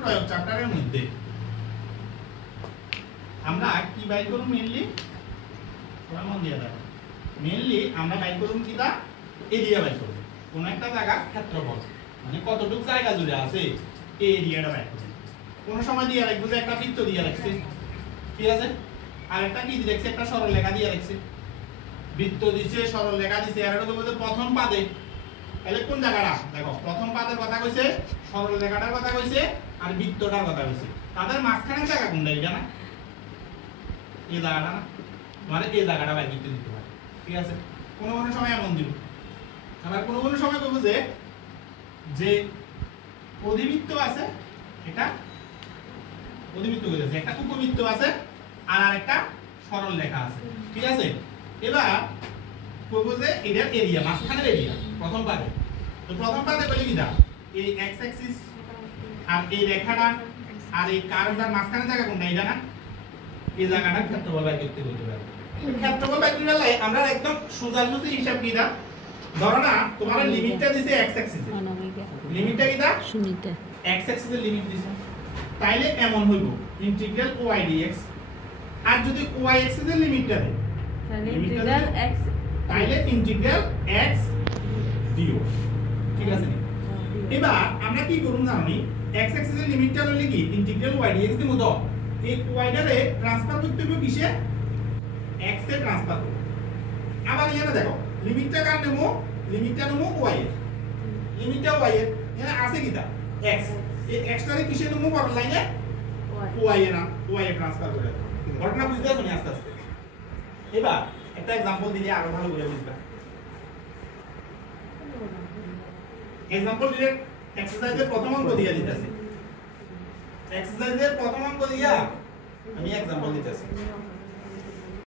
প্রয়োগ চ্যাপ্টারের মধ্যে আমরা কি বাই করব মেইনলি প্রমাণ দিয়ে দাও মেইনলি আমরা বাই করব কিটা এরিয়া বাই করব কোন একটা জায়গার ক্ষেত্রফল মানে কতটুকু জায়গা জুড়ে আছে এই এরিয়াটা বাই করব কোন সময় দিয়ে রাখবো যে একটা বৃত্ত দিয়ে রাখছি ঠিক আছে আর একটা কি দিয়ে রাখছি একটা সরল রেখা দিয়ে রাখছি বৃত্ত দিছে সরল রেখা দিছে আর এটা বলতে প্রথম পাদে তাহলে কোন জায়গাটা দেখো প্রথম পাদের কথা কইছে সরল রেখাটার কথা কইছে আর বৃত্তটার কথা কইছে তাদের মাঝখানের জায়গা কোনটা এটা না এই জায়গাটা না মানে এই জায়গাটা বাই করতে দিতে পারে ঠিক আছে কোন কোন সময় এমন দিব আবার কোন কোন সময় কইবো যে অধিবৃত্ত আছে এটা অধিবৃত্ত কইছে একটা উপবৃত্ত আছে আর আরেকটা সরল রেখা আছে ঠিক আছে এবার কইবো যে এটার এরিয়া মাঝখানের এরিয়া প্রথম পাদে তো প্রথম পাদে কইলে কি দা এই এক্স অ্যাক্সিস আর এই রেখাটা আর এই কার্ভটার মাঝখানের জায়গা কোনটা এটা না এই জায়গাটা ক্ষেত্রফল বাই করতে বলতে পারি ক্ষেত্রফল বাই করতে গেলে আমরা একদম সোজাসুজি হিসাব কি দা ধরো না তোমার লিমিটটা দিছে x অ্যাক্সিসে লিমিটটা কি দা শুনিতে x অ্যাক্সিসের লিমিট দিছে তাইলে এমন হইব ইন্টিগ্রাল y dx আর যদি y অ্যাক্সিসের লিমিটটা দেয় তাহলে ইন্টিগ্রাল x তাইলে ইন্টিগ্রাল x dy ঠিক আছে এবার আমরা কি করব জানি x অ্যাক্সিসের লিমিটটা হলো কি ইন্টিগ্রাল y dx এর মতো এই y টারে ট্রান্সফার করতে হবে কিসে x এ ট্রান্সফার করব আবার এখানে দেখো লিমিটটা কার নেব লিমিটটা নেব y এর লিমিটটা y এর এখানে আছে কিটা x এই x টারে কিসে নেব পরের লাইনে y এর না y এ ট্রান্সফার করে দাও ঘটনা বুঝতে পারছো আস্তে আস্তে এবার একটা एग्जांपल দিলে আরো ভালো করে বুঝবা एग्जांपल দিলে এক্সারসাইজের প্রথম অঙ্ক দিয়া দিতেছি এক্সারসাইজের প্রথম অঙ্ক দিয়া আমি एग्जांपल দিতেছি